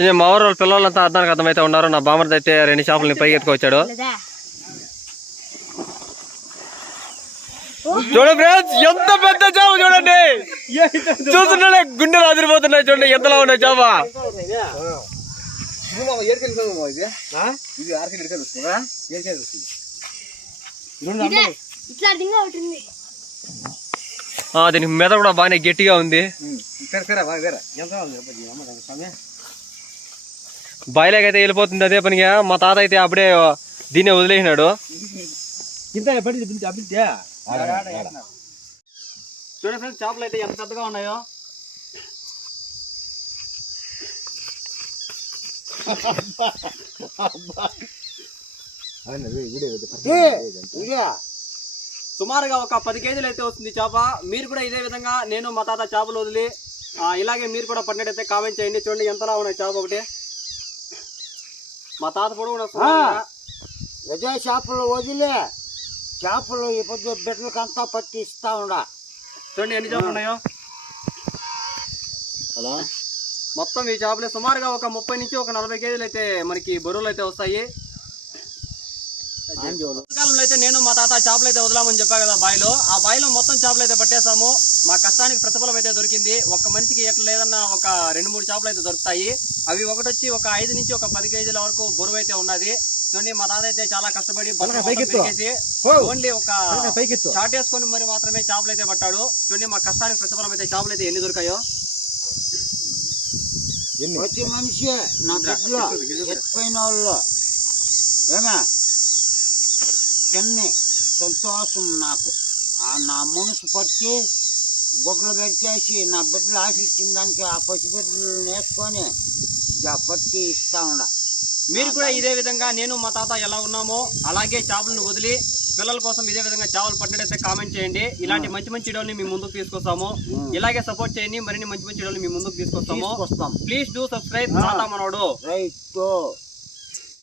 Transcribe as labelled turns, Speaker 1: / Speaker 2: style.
Speaker 1: ఇది మా ఊరు వాళ్ళ పిల్లలంతా అర్థానికి అర్థమైతే ఉన్నారు. నా బామర్ది అయితే రెండు చేపలని పైకి ఎత్తుకొచ్చాడు. చూడండి ఫ్రెండ్స్ ఎంత పెద్ద చేప చూడండి. చూస్తుంటే గుండెలు అదిరిపోతున్నాయి చూడండి ఎంతలో ఉన్నాయి చేప. దీనికి మెద కూడా బాగానే గట్టిగా ఉంది. బాయిలోకి అయితే వెళ్ళిపోతుంది అదే పనిగా. మా తాత అయితే అప్పుడే దీన్నే వదిలేసినాడు. చూడండి ఫ్రెండ్స్ చేపలు అయితే ఎంత పెద్దగా ఉన్నాయో. సుమారుగా ఒక పది కేజీలు అయితే వస్తుంది చేప. మీరు కూడా ఇదే విధంగా నేను మా తాత చేపలు వదిలి ఇలాగే మీరు కూడా పడినట్టయితే కామెంట్ చేయండి. చూడండి ఎంతలా ఉన్నాయి చేప ఒకటి. మా తాత సుమారుగా
Speaker 2: ఎదే చేపలు వదిలే. చేపలు ఈ పొద్దు బిడ్డలకంతా పట్టి ఇస్తా ఉండా.
Speaker 1: చూడండి ఎన్ని చేపలు ఉన్నాయో.
Speaker 2: హలో.
Speaker 1: మొత్తం ఈ చేపలు సుమారుగా ఒక ముప్పై నుంచి ఒక నలభై కేజీలు అయితే మనకి బరువులు అయితే వస్తాయి. కాలంలో అయితే నేను మా తాత చేపలు అయితే వదలామని చెప్పా కదా బాయిలో. ఆ బాయిలో మొత్తం చేపలు అయితే పట్టేసాము మా కష్టానికి ప్రతిఫలం అయితే దొరికింది. ఒక మనిషికి ఎట్లా లేదన్నా ఒక రెండు మూడు చేపలు అయితే దొరుకుతాయి. అవి ఒకటి వచ్చి ఒక ఐదు నుంచి ఒక పది కేజీల వరకు బరువు అయితే ఉన్నది. చూడండి మా తాత అయితే చాలా కష్టపడి పెరిగేసి ఓన్లీ ఒక షార్ట్ వేసుకొని మరి మాత్రమే చేపలు అయితే పట్టాడు. చూడండి మా కష్టానికి ప్రతిఫలం అయితే చేపలు అయితే ఎన్ని దొరికాయో.
Speaker 2: ప్రతి మనిషి నా ఎత్తిపోయిన వాళ్ళు. ఏమే? చిన్ని సంతోషం నాకు. ఆ నా మనసు పట్టి గుడ్లు పెట్టేసి నా బిడ్డలు ఆశించిన దానికి ఆ పసి బిడ్డలు వేసుకొని ఆ పట్టి ఇస్తా ఉండ.
Speaker 1: మీరు కూడా ఇదే విధంగా నేను మా తాత ఎలా ఉన్నామో అలాగే చేపలను వదిలి పిల్లల కోసం ఇదే విధంగా చేపలు పట్టినట్టయితే కామెంట్ చేయండి. ఇలాంటి మంచి మంచి వీడియోని మీ ముందుకు తీసుకొస్తాము. ఇలాగే సపోర్ట్ చేయండి. మరిన్ని మంచి మంచి వీడియోలు మీ ముందుకు తీసుకొస్తాము.
Speaker 2: తీసుకొస్తాం.
Speaker 1: ప్లీజ్ డూ సబ్స్క్రైబ్ తాత మనోడు.
Speaker 2: రైట్